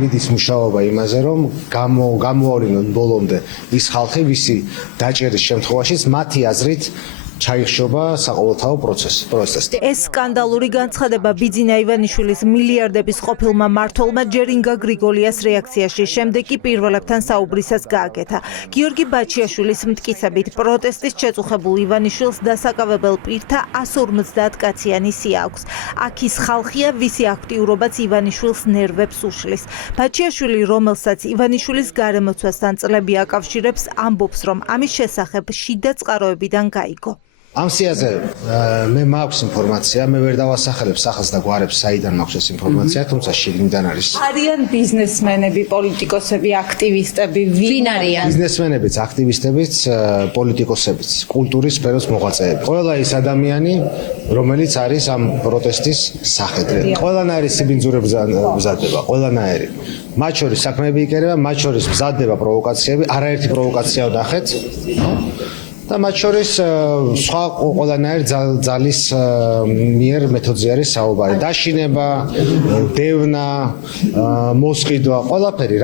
მიდის მუშაობა იმაზე, რომ გამოავლინონ ბოლომდე ის ხალხი, ვისი დაჭერის შემთხვევაშიც მათი აზრით ჩაიხშობა საყოველთაო პროცესს. ეს სკანდალური განცხადება ბიძინა ივანიშვილის მილიარდების ყოფილმა მმართველმა ჯერინგა გრიგოლიას რეაქციაში შემდეგ კი პირველებთან საუბრისას გააკეთა. გიორგი ბაჩიაშვილის მტკიცებით პროტესტის შეწუხებულ ივანიშვილს დასაკავებელ პირთა 150 კაციანი სია აქვს. აქ ის ხალხია, ვისი აქტიურობაც ივანიშვილს ნერვებს უშლის. ბაჩიაშვილი, რომელსაც ივანიშვილის გარემოცვასთან წლები აკავშირებს, ამბობს, რომ ამის შესახებ შიდა წყაროებიდან გაიგო. ამ სიაზე მე მაქვს ინფორმაცია, მე ვერ დავასახელებ სახელს და გვარებს, საიდან მაქვს ეს ინფორმაცია, თუმცა შიგნიდან არის. არიან ბიზნესმენები, პოლიტიკოსები, აქტივისტები, ვინ არიან? ბიზნესმენებიც, აქტივისტებიც, პოლიტიკოსებიც, კულტურის სფეროს მოღვაწეები. ყველა ის ადამიანი, რომელიც არის ამ პროტესტის სახედრე. ყველანაირი სიბინძურე მზადდება, ყველანაირი. მათ შორის საქმეები იკერება, მათ შორის მზადდება პროვოკაციები, არაერთი პროვოკაცია ვნახეთ. და მათ შორის სხვა ყველანაირი ძალის მიერ მეთოდზე არის საუბარი. დაშინება, დევნა, მოსყიდვა, ყველაფერი,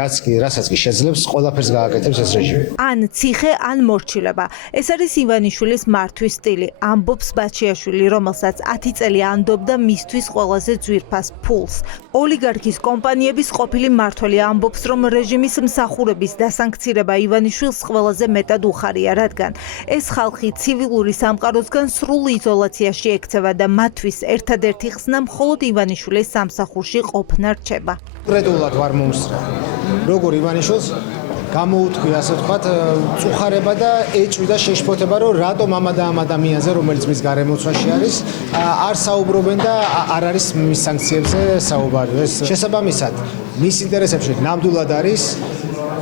რასაც კი შეძლებს, ყველაფერს გააკეთებს ეს რეჟიმი. ან ციხე, ან მორჩილება. ეს არის ივანიშვილის მართვის სტილი. ამბობს ბაჩიაშვილი, რომელსაც 10 წელი ანდობდა მისთვის ყველაზე ძვირფას ფულს. ოლიგარქის კომპანიების ყოფილი მმართველი ამბობს, რომ რეჟიმის მსახურების დასანქცირება ივანიშვილს ყველაზე მეტად უხარია, რადგან ეს ხალხი ცივილური სამყაროსგან სრულ იზოლაციაში ექცევა და მათთვის ერთადერთი ხსნა მხოლოდ ივანიშვილის სამსახურში ყოფნა რჩება. კონკრეტულად ვარ მომსწრე. როგორ ივანიშვილს გამოუთქვი, ასე ვთქვათ, წუხარება და ეჭვი და შეშფოთება, რომ რატომ ამ ადამიანზე, რომელიც მის გარემოცვაში არის, არ საუბრობენ და არ არის მის სანქციებზე საუბარი. ეს შესაბამისად, მის ინტერესებში ნამდვილად არის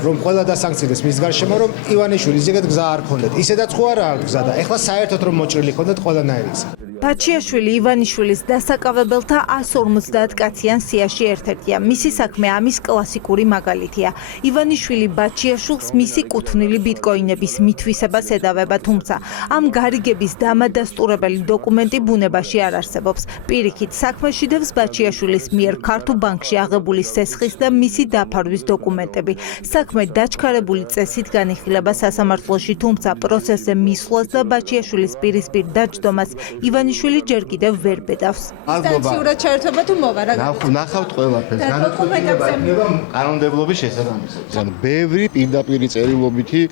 რომ ყველა დასანქციდეს მის გარშემო, რომ ივანიშვილის ზეგეთ გზა არ ქონდეთ. ისედაც ხო არა გზა და ეხლა საერთოდ რომ მოჭრილი ქონდეთ ყველანაირი. ბაჩიაშვილი ივანიშვილის დასაკავებელთა 150 კაციან სიაში ერთ-ერთია. მისი საქმე ამის კლასიკური მაგალითია. ივანიშვილი ბაჩიაშვილს მისი კუთვნილი ბიტკოინების მითვისებას ედავება, თუმცა ამ გარიგების დამადასტურებელი დოკუმენტი ბუნებაში არ არსებობს. პირიქით, საქმეში დევს ბაჩიაშვილის მიერ ქართულ ბანკში აღებული სესხის და მისი დაფარვის დოკუმენტები. საქმე დაჩქარებული წესით განიხილება სასამართლოში, თუმცა პროცესზე მისვლას და ბაჩიაშვილის პირისპირ დაჯდომას ივანიშვილი ჯერ კიდევ ვერ ბედავს. ინსტანციურად ჩაერთობა თუ მოვა რა? ნახავთ ყველაფერს. კანონმდებლობის შესაბამისად. ანუ ბევრი პირდაპირი წერილობითი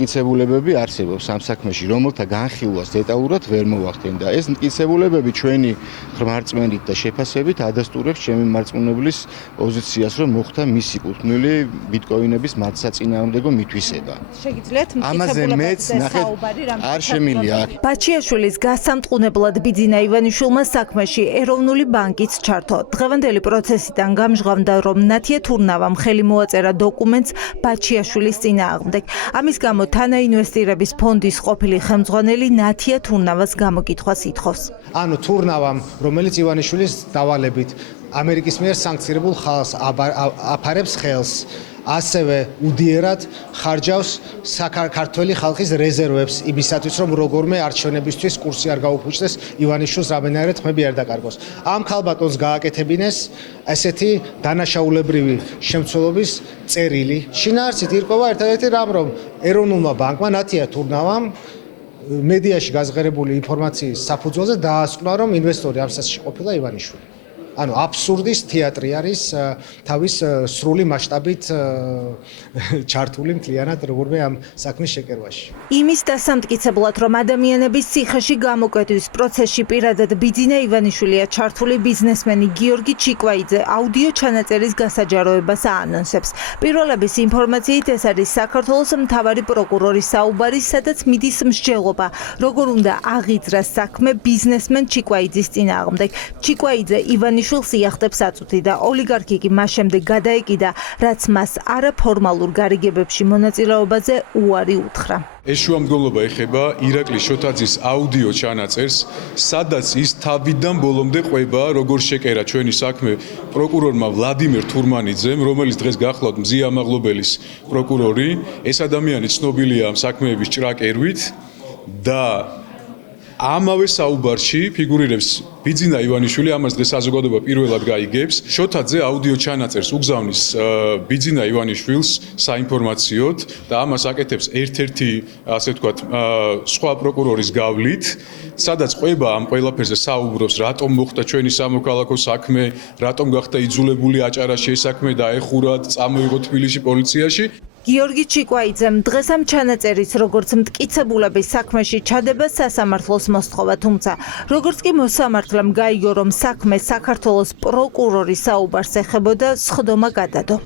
მტკიცებულებები არსებობს ამ საქმეში, რომელთა განხილვას დეტალურად ვერ მოვახდენ და ეს მტკიცებულებები ჩვენი ხმარწმენით და შეფასებით ადასტურებს ჩემი მარწმუნებლის პოზიციას, რომ მოხდა მისი კუთვნილი ბიტკოინების მათსაწინააღმდეგო მითვისება. შეგიძლიათ ამაზე მეც ნახეთ არ შემილია. ბაჩიაშვილის გასამტყუნებლად ბიძინა ივანიშვილმა საქმეში ეროვნული ბანკიც ჩართო. დღევანდელი პროცესიდან გამჟღავნდა, რომ ნათია თურნავამ ხელი მოაწერა დოკუმენტს ბაჩიაშვილის წინააღმდეგ. ამის გამო თანაინვესტირების ფონდის ყოფილი ხელმძღვანელი ნათია თურნავას გამოკითხვას ითხოვს. ანუ თურნავამ, რომელიც ივანიშვილის დავალებით ამერიკის მიერ სანქცირებულ ხალხს აფარებს ხელს, ასევე უდიერად ხარჯავს საქართველოს ხალხის რეზერვებს იმისათვის, რომ როგორმე არჩევნებისთვის კურსი არ გაუფუჭდეს, ივანიშვილს რამენერად ხმები არ დაკარგოს. ამ ქალბატონს გააკეთებინეს ესეთი დანაშაულებრივი შემცველობის წერილი. შინაარსით ირკვევა ერთადერთი რამ, რომ ეროვნულმა ბანკმა ნათია თურნავამ მედიაში გაზღერებული ინფორმაციის საფუძველზე დაასკვნა, რომ ინვესტორი ამ სასში ყოფილა ივანიშვილი. ანუ აბსურდის თეატრი არის თავის სრული მასშტაბით ჩართული მთლიანად როგორმე ამ საქმის შეკერვაში. იმის დასამტკიცებლად, რომ ადამიანების ციხეში გამოკეტვის პროცესში პირადად ბიძინა ივანიშვილია ჩართული ბიზნესმენი გიორგი ჩიკვაიძე აუდიო ჩანაწერის გასაჯაროებას აანონსებს. პირველების ინფორმაციით ეს არის საქართველოს მთავარი პროკურორის საუბარი, სადაც მიდის მსჯელობა, როგორ უნდა აღიძრას საქმე ბიზნესმენ ჩიკვაიძის წინააღმდეგ. ჩიკვაიძე ივანიშვილს იახტებს აწუთი და ოლიგარქი კი მას შემდეგ გადაეკიდა, რაც მას არაფორმალურ გარიგებებში მონაწილეობაზე უარი უთხრა. ეს შუამდგომლობა ეხება ირაკლი შოთაძის აუდიო ჩანაწერს, სადაც ის თავიდან ბოლომდე ყვება, როგორ შეკერა ჩვენი საქმე პროკურორმა ვლადიმერ თურმანიძემ, რომელიც დღეს გახლავთ მზია მაღლობელის პროკურორი. ეს ადამიანი ცნობილია ამ საქმეების ჭრაკერვით და ამავე საუბარში ფიგურირებს ბიძინა ივანიშვილი, ამას დღეს საზოგადოება პირველად გაიგებს. შოთაძე აუდიო ჩანაწერს უგზავნის ბიძინა ივანიშვილს საინფორმაციოდ და ამას აკეთებს ერთ-ერთი, ასე ვთქვათ, სხვა პროკურორის გავლით, სადაც ყვება ამ ყველაფერზე საუბრობს, რატომ მოხდა ჩვენი სამოქალაქო საქმე, რატომ გახდა იძულებული აჭარაში ეს საქმე დაეხურათ, წამოიღო თბილისში პოლიციაში. გიორგი ჩიკვაიძემ დღეს ამ ჩანაწერის როგორც მტკიცებულების საქმეში ჩადება სასამართლოს მოსთხოვა, თუმცა როგორც კი მოსამართლემ გაიგო, რომ საქმე საქართველოს პროკურორის საუბარს ეხებოდა, სხდომა გადადო.